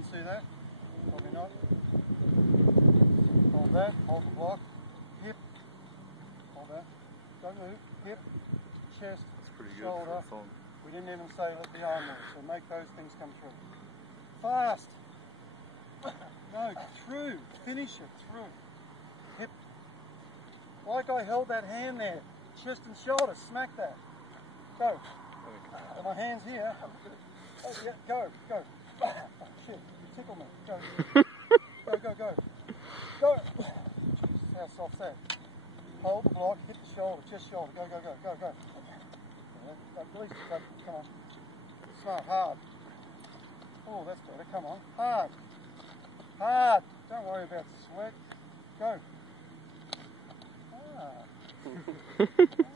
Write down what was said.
couldn't see that? Probably not. Hold that, hold the block, hip, hold that, don't move, hip, chest, That's pretty good shoulder. for a song. We didn't even say let the arm move, so make those things come through. Fast! No, through, finish it, through. Hip. Like I held that hand there, chest and shoulder, smack that. Go. Okay. My hand's here. Oh, yeah, go. Oh, shit, you tickle me. Go. Go. Go. Jeez, how soft's that? Hold the block, hit the shoulder, chest, shoulder. Go. Release it, come on. Smart, hard. Oh, that's better, come on. Hard. Don't worry about the sweat. Go. Hard.